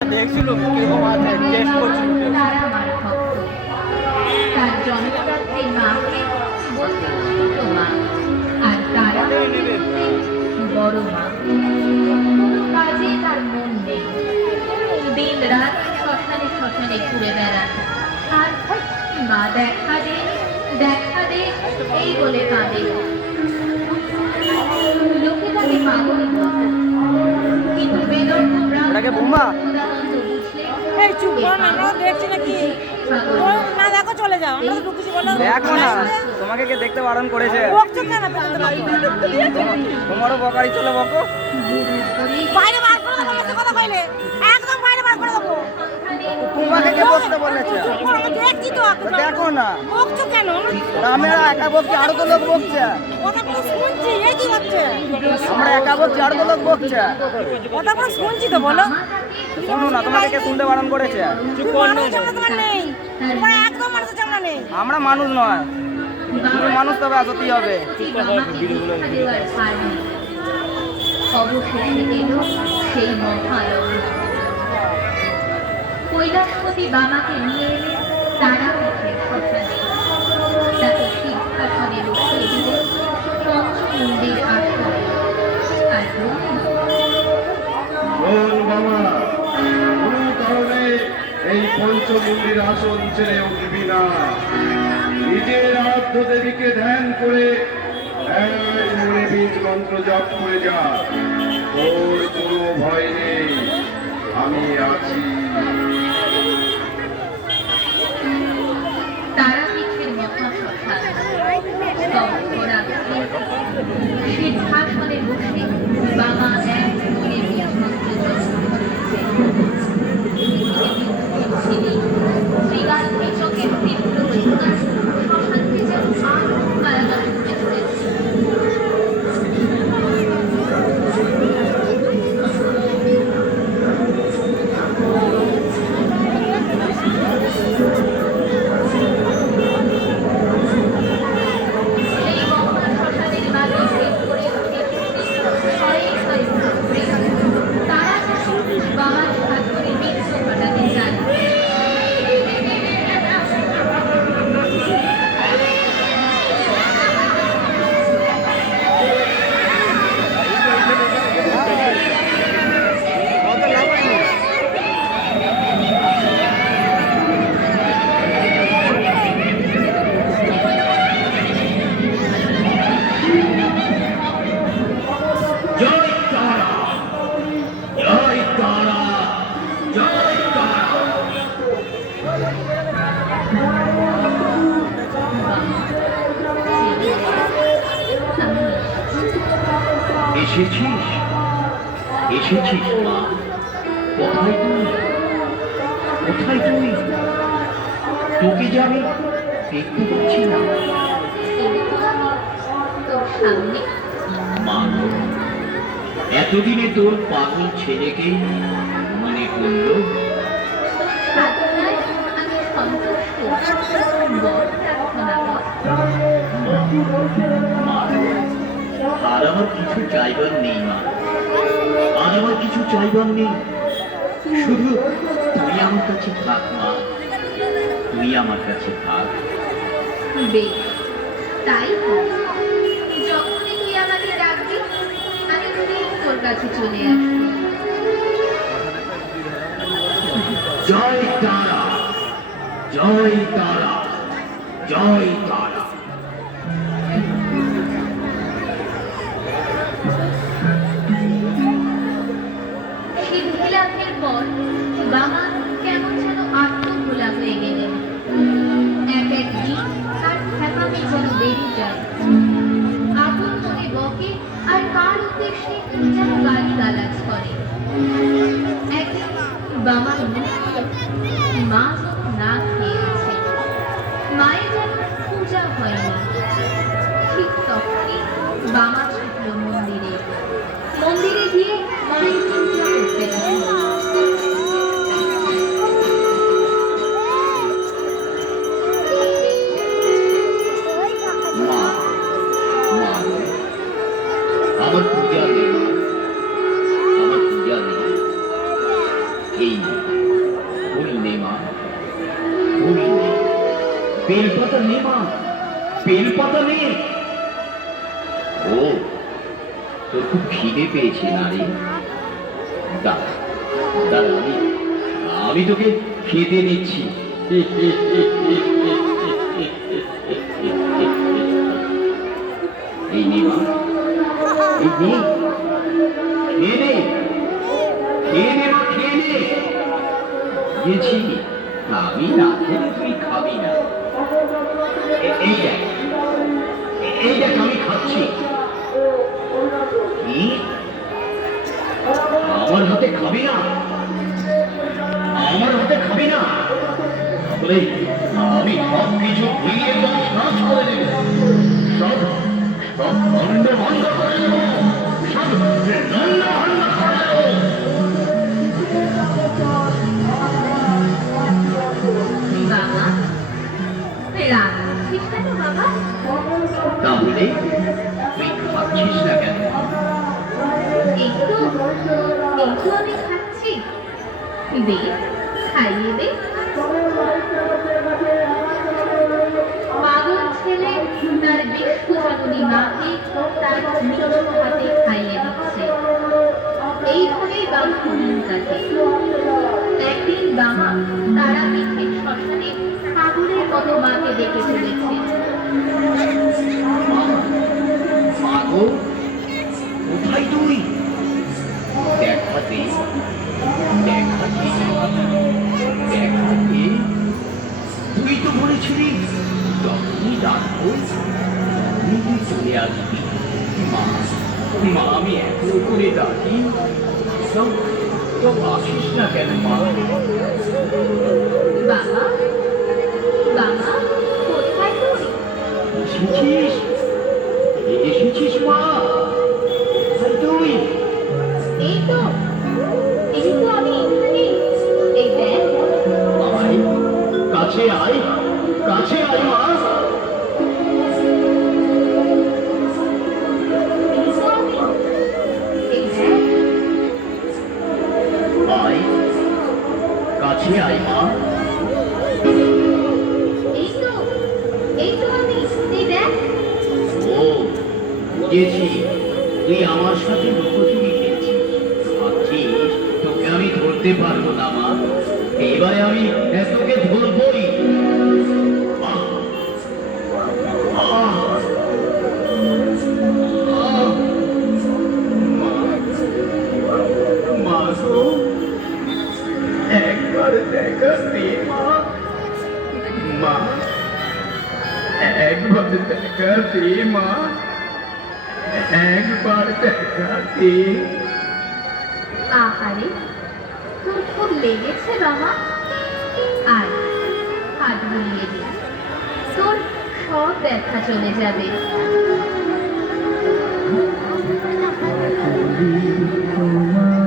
দেখছিল কিরকম আছে টেস্ট করছিল। তারা আমার ভক্ত, তার জন্মদাত্রী মাকে বলতে ছোট মা, আর তারা বড় মা। কোনো কাজে তার মন নেই, দিন রাত শ্মশানে শ্মশানে ঘুরে বেড়ান। আর মা দেখা দে দেখা দে এই বলে কাঁদে। লোকে তাকে পাগল বলত, কিন্তু বেদজ্ঞ ব্রাহ্মণ এই চুপ করো না, আমরা দেখছি নাকি না? দেখো চলে যাও, আমরা তো ঢুকেছি বলো। দেখো না, তোমাকে কে দেখতে বারণ করেছে? বকছো কেন? তোমারও বকারি চলে বকো। বাইরে বার করে দেবো, মিথ্যে কথা কইলে একদম বাইরে বার করে দেবো। তোমাকে কে বকতে বলেছে? চুপ করো, আমি দেখছি তো। দেখো না, বকছো কেন? আমরা একা বকছি, আরো তো লোক বকছে। কথা তো শুনছি, এই কি হচ্ছে? আমরা একা বকছি, আরো তো লোক বকছে। কথা তো শুনছি তো, বলো। শোনো না, তোমাকে কে শুনতে বারণ করেছে? চুপ করো, তোমার নেই, তোমার একদম মানুষের চামড়া নেই। আমরা মানুষ নয়, তুমি মানুষ তবে আসতেই হবে। অবশেষে এল সেই মহালয়। কৈলাসপতি বাবাকে নিয়ে এলে তারাপীঠের শ্মশানে। তাকে সিংহাসনে বসিয়ে দিলেন পঞ্চমুণ্ডের আসনে। আর কোনো কারণে এই পঞ্চমুণ্ডির আসন ছেড়ে উঠবি না। নিজের আরাধ্য দেবীকে ধ্যান করে মনে বীজ মন্ত্র জপ করে যা। তোর কোনো ভয় নেই, আমি আছি। তারাপীঠের মহাশ্মশান সিংহাসনে বসে বাবা এক মনে বীজ মন্ত্র জপ শ্রীগান্ত্রী চোখের তীব্র ঝোঁকা শ্মশানকে যেন আরো কারাগার করে তুলেছে। সেই মহা শ্মশানের মাঝে ভেদ করে উঠে শয়ে শয়ে ঘুরে তারা যেন বাবার হাত ধরে মৃত্যু ঘটাতে চান। জয় তারা, জয় তারা, জয় তারা। এসেছিস, এসেছিস মা। কোথায় তুই, কোথায় তুই? তোকে যে আমি দেখতে পাচ্ছি না। তোর সামনে মা, এতদিনে তোর পাগল ছেলেকে মনে করলো। সাধনায় আমি সন্তুষ্ট, বর প্রার্থনা কর। মা, আর আমার কিছু চাইবার নেই মা, আর আমার কিছু চাইবার নেই। শুধু তুই আমার কাছে থাক মা, তুই আমার কাছে থাক। বেশ, তাই হোক। যখনই তুই আমাকে ডাকবি আমি ঠিক তোর কাছে চলে আসবো। জয় তারা, জয় তারা, জয় তারা। সিদ্ধি লাভের পর বাবা কেমন যেন আত্মভোলা হয়ে গেলেন। এক এক দিন তার খ্যাপামি যেন বেড়ে যায়। আপন মনে বকে আর কার উদ্দেশ্যে যেন গালি গালাজ করে। একদিন বাবার মুখ মা যেন না খেয়ে আছে, মায়ের যেন পূজা হয়নি। ঠিক তখনই বাবা ছুটল মন্দিরে। মন্দিরে গিয়ে মায়ের পূজা করতে লাগলো। মা, মা, আমার পূজা নেই, আমার পূজা নেই। এই বেলপাতা নেই মা, বেলপাতা নেই। ও, তোর খুব খিদে পেয়েছে না রে? দাঁড়া দাঁড়া, আমি তোকে খেতে নিচ্ছি। এই নে মা, এই নে, খেয়ে নে, খেয়ে নে মা, খেয়ে নে। দিয়েছি, আমি না খেলে তুই খাবি না। এই দেখ, এই দেখ আমি খাচ্ছি। কি? আমার হাতে খাবি না? আমার হাতে খাবি না? তাহলে আমি সব কিছু ভেঙে নাশ করে দেব, সব সব বন্ধ বন্ধ করে দেব, সব বন্ধ বন্ধ করে দেব। বাবা, রাখছিস কেন বাবা? তাহলে তুই খাচ্ছিস না কেন? একটু একটু আমি খাচ্ছি। দে, খাইয়ে দে। পাগল ছেলে তার বিশ্বজননী মাকে তার নিজ হাতে খাইয়ে দিচ্ছে। এইভাবেই বাবা দিন কাটে। একদিন বাবা তারাপীঠের শ্মশানে পাগলের মতো মাকে ডেকে চলেছে। মাগো, কোথায় তুই? দেখাতে দেখাতে দেখাতে, তুই তো বলেছিলি যখনই ডাকবো তখনই তুই চলে আসবি। মা, মা, আমি এত করে ডাকি, সব সব আসিস না কেন মা? বাবা, বাবা, কোথায় তুই? এসেছিস, এসেছিস মা? কোথায় তুই? এই তো আমি এখানে। এই দেখ, আয়, কাছে আয়, কাছে আয় মা। এই তো আমি। এই দেখ, আয়, কাছে আয় মা। এই তো আমি। এই দেখ, ও, বুঝেছি, তুই আমার সাথে লুকোচুরি খেলছিস। ভাবছিস তোকে আমি ধরতে পারবো না মা। এবারে আমি তোকে ধরবই। আহ! আহ! আহ! মা, মা গো, একবার দেখা দে মা। মা, একবার দেখা দে মা, একবার দেখা দে। আহারে, তোর খুব লেগেছে বাবা? আয়, হাত বুলিয়ে দে, তোর সব ব্যথা চলে যাবে। তোমার